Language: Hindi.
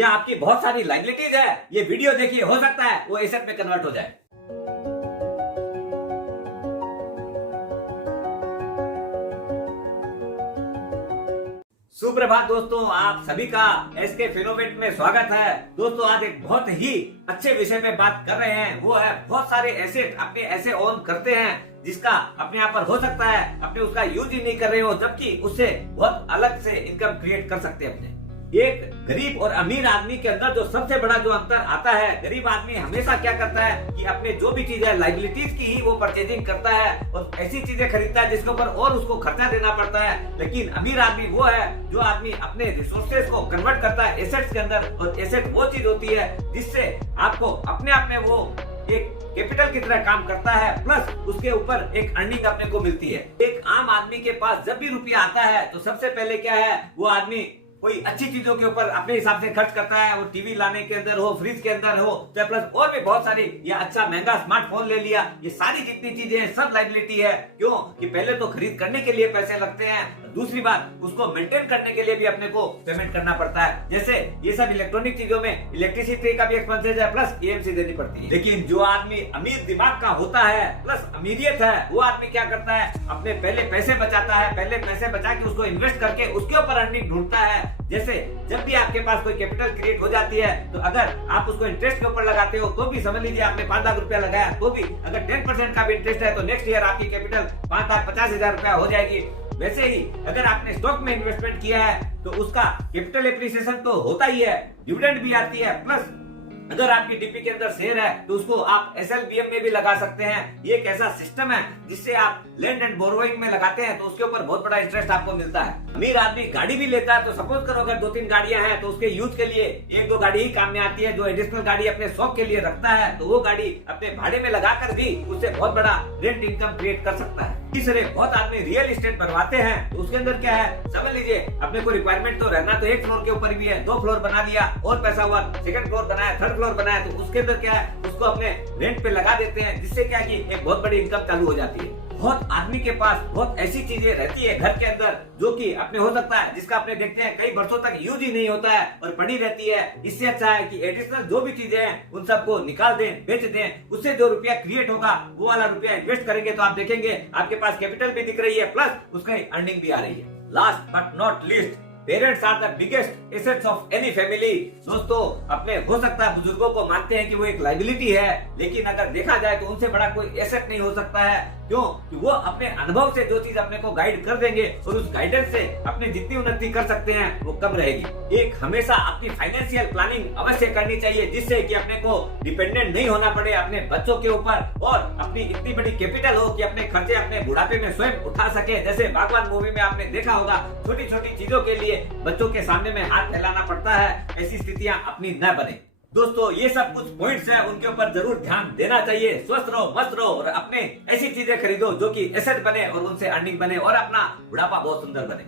क्या आपकी बहुत सारी लाइबिलिटीज है, ये वीडियो देखिए, हो सकता है वो एसेट में कन्वर्ट हो जाए। सुप्रभात दोस्तों, आप सभी का एसके फिनोवेट में स्वागत है। दोस्तों आज एक बहुत ही अच्छे विषय में बात कर रहे हैं, वो है बहुत सारे एसेट अपने ऐसे ओन करते हैं जिसका अपने आप पर हो सकता है अपने उसका यूज ही नहीं कर रहे हो, जबकि उससे बहुत अलग से इनकम क्रिएट कर सकते हैं अपने। एक गरीब और अमीर आदमी के अंदर जो सबसे बड़ा जो अंतर आता है, गरीब आदमी हमेशा क्या करता है कि अपने जो भी चीज है लाइबिलिटीज की ही वो परचेजिंग करता है और ऐसी चीजें खरीदता है जिसके ऊपर और उसको खर्चा देना पड़ता है। लेकिन अमीर आदमी वो है जो आदमी अपने रिसोर्सेज को कन्वर्ट करता है एसेट्स के अंदर, और एसेट वो चीज होती है जिससे आपको अपने आप में वो एक कैपिटल की तरह काम करता है, प्लस उसके ऊपर एक अर्निंग अपने को मिलती है। एक आम आदमी के पास जब भी रुपया आता है तो सबसे पहले क्या है, वो आदमी कोई अच्छी चीजों के ऊपर अपने हिसाब से खर्च करता है। वो टीवी लाने के अंदर हो, फ्रिज के अंदर हो, चाहे प्लस और भी बहुत सारी, या अच्छा महंगा स्मार्टफोन ले लिया, ये सारी जितनी चीजें हैं सब लाइबिलिटी है। क्यों कि पहले तो खरीद करने के लिए पैसे लगते हैं, दूसरी बात उसको मेंटेन करने के लिए भी अपने को पेमेंट करना पड़ता है। जैसे ये सब इलेक्ट्रॉनिक चीजों में इलेक्ट्रिसिटी का भी एक्सपेंसेस है, प्लस ईएमसी देनी पड़ती है। लेकिन जो आदमी अमीर दिमाग का होता है प्लस अमीरियत है, वो आदमी क्या करता है, अपने पहले पैसे बचाता है, पहले पैसे बचा के उसको इन्वेस्ट करके उसके ऊपर अर्निंग ढूंढता है। जैसे जब भी आपके पास कोई कैपिटल क्रिएट हो जाती है तो अगर आप उसको इंटरेस्ट के ऊपर लगाते हो तो भी समझ लीजिए आपने 5 लाख रुपया लगाया, तो भी अगर 10% का भी इंटरेस्ट है तो नेक्स्ट ईयर आपकी कैपिटल 5,50,000 रुपया हो जाएगी। वैसे ही अगर आपने स्टॉक में इन्वेस्टमेंट किया है तो उसका कैपिटल एप्रिसिएशन तो होता ही है, डिविडेंड भी आती है, प्लस अगर आपकी डीपी के अंदर शेयर है तो उसको आप एसएलबीएम में भी लगा सकते हैं। ये एक ऐसा सिस्टम है जिससे आप लैंड एंड बोरोइंग में लगाते हैं तो उसके ऊपर बहुत बड़ा इंटरेस्ट आपको मिलता है। अमीर आदमी गाड़ी भी लेता है तो सपोज करो अगर 2-3 गाड़ियां हैं तो उसके यूज के लिए 1-2 गाड़ी ही काम में आती है। जो एडिशनल गाड़ी अपने शौक के लिए रखता है तो वो गाड़ी अपने भाड़े में लगाकर भी उससे बहुत बड़ा रेंट इनकम क्रिएट कर सकता है। तीसरे बहुत आदमी रियल एस्टेट बनवाते हैं तो उसके अंदर क्या है, समझ लीजिए अपने को रिक्वायरमेंट तो रहना तो 1 फ्लोर के ऊपर भी है, 2 फ्लोर बना दिया और पैसा हुआ, 2nd फ्लोर बनाया, 3rd फ्लोर बनाया, तो उसके अंदर क्या है उसको अपने रेंट पे लगा देते हैं, जिससे क्या कि एक बहुत बड़ी इनकम चालू हो जाती है। बहुत आदमी के पास बहुत ऐसी चीजें रहती है घर के अंदर जो कि अपने हो सकता है जिसका अपने देखते हैं कई वर्षों तक यूज ही नहीं होता है और पड़ी रहती है। इससे अच्छा है कि एडिशनल जो भी चीजें हैं उन सबको निकाल दें, बेच दें, उससे जो रुपया क्रिएट होगा वो वाला रुपया इन्वेस्ट करेंगे तो आप देखेंगे आपके पास कैपिटल भी दिख रही है, प्लस उसकी अर्निंग भी आ रही है। Last but not least, parents are the biggest assets of any family. दोस्तों अपने हो सकता है बुजुर्गों को मानते हैं कि वो एक लाइबिलिटी है, लेकिन अगर देखा जाए तो उनसे बड़ा कोई एसेट नहीं हो सकता है। क्यों कि वो अपने अनुभव से जो चीज अपने को गाइड कर देंगे और उस गाइडेंस से अपने जितनी उन्नति कर सकते हैं वो कम रहेगी। एक हमेशा अपनी फाइनेंशियल प्लानिंग अवश्य करनी चाहिए जिससे कि अपने को डिपेंडेंट नहीं होना पड़े अपने बच्चों के ऊपर, और अपनी इतनी बड़ी कैपिटल हो कि अपने खर्चे अपने बुढ़ापे में स्वयं उठा सके। जैसे भगवान मूवी में आपने देखा होगा, छोटी छोटी चीजों के लिए बच्चों के सामने में हाथ फैलाना पड़ता है, ऐसी स्थितियां अपनी न बने। दोस्तों ये सब कुछ पॉइंट्स हैं, उनके ऊपर जरूर ध्यान देना चाहिए। स्वस्थ रहो, मस्त रहो और अपने ऐसी चीजें खरीदो जो कि एसेट बने और उनसे अर्निंग बने और अपना बुढ़ापा बहुत सुंदर बने।